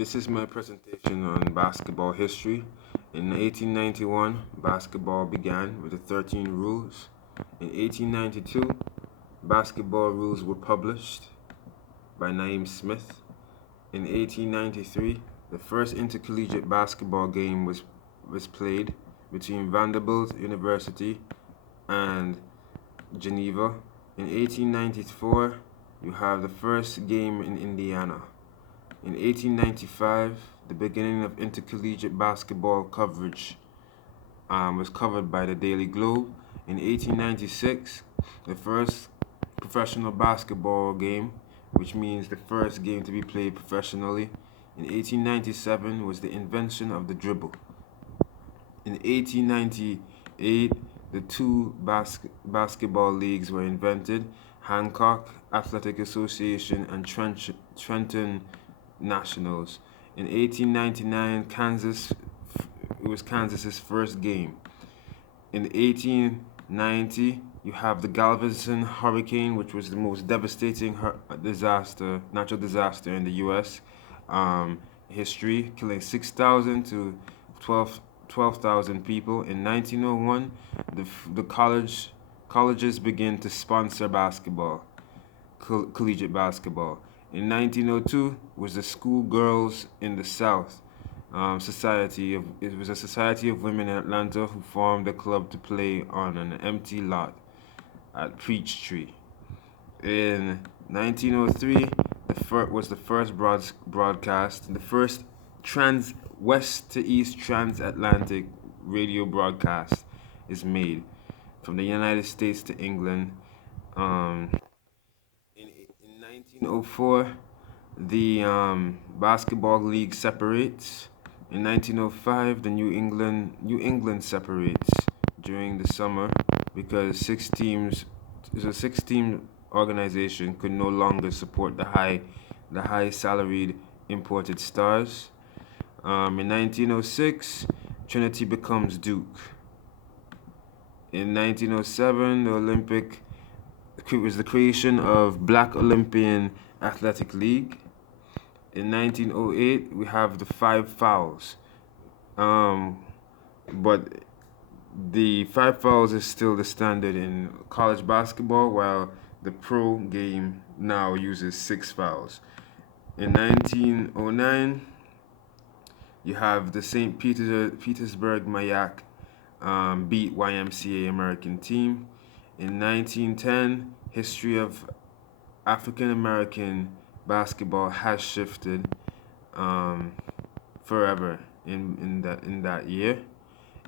This is my presentation on basketball history. In 1891, basketball began with the 13 rules. In 1892, basketball rules were published by Naeem Smith. In 1893, the first intercollegiate basketball game was played between Vanderbilt University and Geneva. In 1894, you have the first game in Indiana. In 1895, the beginning of intercollegiate basketball coverage was covered by the Daily Globe. In 1896, the first professional basketball game, which means the first game to be played professionally. In 1897 was the invention of the dribble. In 1898, the two basketball leagues were invented: Hancock Athletic Association and Trenton Nationals. In 1899, it was Kansas's first game. In 1890, you have the Galveston hurricane, which was the most devastating natural disaster in the U.S. History, killing 6,000 to 12,000 people. In 1901, the colleges began to sponsor basketball, collegiate basketball. In 1902 was the Schoolgirls in the South Society. It was a society of women in Atlanta who formed a club to play on an empty lot at Peachtree. In 1903, was the first broadcast, the first west to east transatlantic radio broadcast is made from the United States to England. In 1904, the basketball league separates. In 1905, the New England separates during the summer because a six-team organization could no longer support the high salaried imported stars. In 1906, Trinity becomes Duke. In 1907, it was the creation of Black Olympian Athletic League. In 1908, we have the 5 fouls. But the 5 fouls is still the standard in college basketball, while the pro game now uses 6 fouls. In 1909, you have the St. Petersburg Mayak beat YMCA American team. In 1910, history of African American basketball has shifted forever in that year.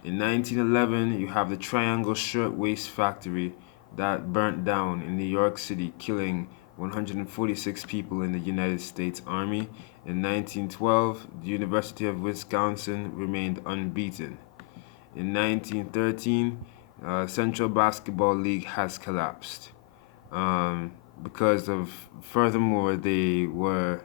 In 1911, you have the Triangle Shirtwaist Factory that burnt down in New York City, killing 146 people in the United States Army. In 1912, the University of Wisconsin remained unbeaten. In 1913, Central Basketball League has collapsed because of, furthermore, they were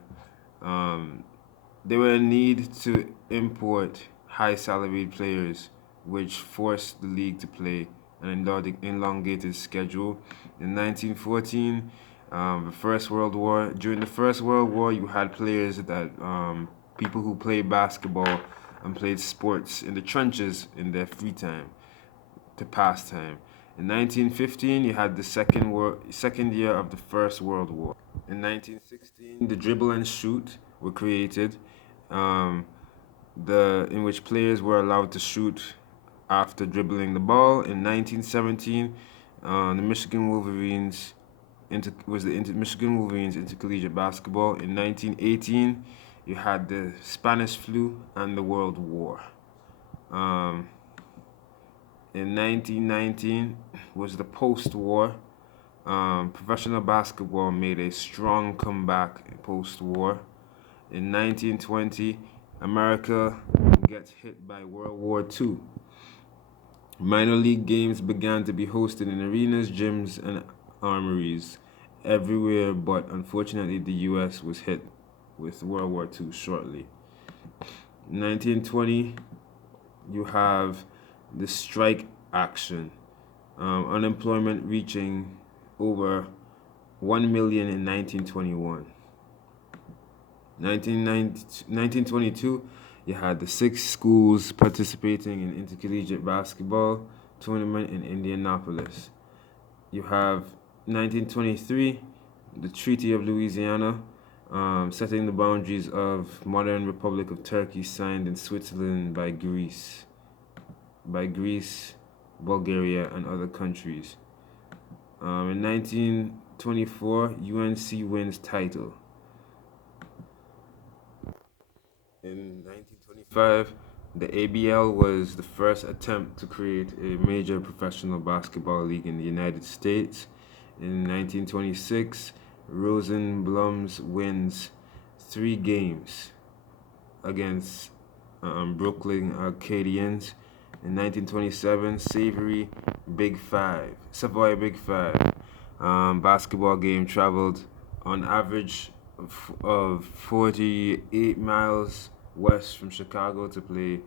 in need to import high salaried players, which forced the league to play an elongated schedule. In 1914, the First World War. During the First World War, you had players that people who played basketball and played sports in the trenches in their free time to pass time. In 1915, you had the second year of the First World War. In 1916, the dribble and shoot were created, in which players were allowed to shoot after dribbling the ball. In 1917, the Michigan Wolverines Michigan Wolverines intercollegiate basketball. In 1918, you had the Spanish flu and the World War. In 1919 was the post-war. Professional basketball made a strong comeback post-war. In 1920, America gets hit by World War II. Minor league games began to be hosted in arenas, gyms, and armories everywhere, but unfortunately the U.S. was hit with World War II shortly. In 1920, you have the strike action, unemployment reaching over 1 million in 1921. 1922, you had the 6 schools participating in intercollegiate basketball tournament in Indianapolis. You have 1923, the Treaty of Louisiana, setting the boundaries of modern Republic of Turkey, signed in Switzerland by Greece, Bulgaria, and other countries. In 1924, UNC wins title. In 1925, the ABL was the first attempt to create a major professional basketball league in the United States. In 1926, Rosenblums wins 3 games against Brooklyn Arcadians. In 1927, Savoy Big Five basketball game traveled on average of 48 miles west from Chicago to play.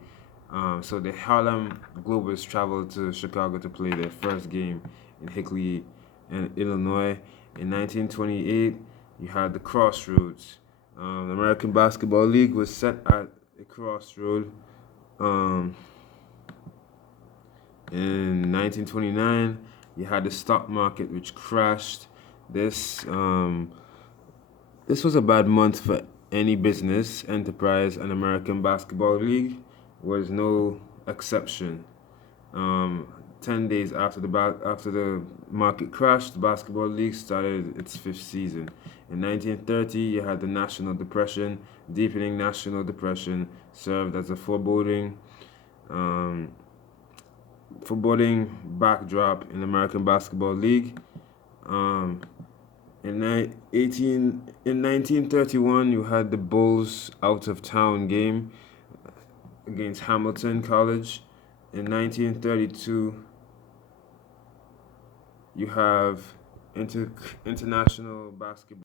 So the Harlem Globetrotters traveled to Chicago to play their first game in Hickley, Illinois. In 1928, you had the Crossroads. The American Basketball League was set at a crossroad. Um, in 1929, you had the stock market, which crashed. This was a bad month for any business enterprise, and American Basketball League was no exception. 10 days after the market crashed, the Basketball League started its 5th season. In 1930, you had the National Depression. Deepening National Depression served as a um, foreboding backdrop in the American Basketball League. Um, in 1931, you had the Bulls out of town game against Hamilton College. In 1932, you have international basketball.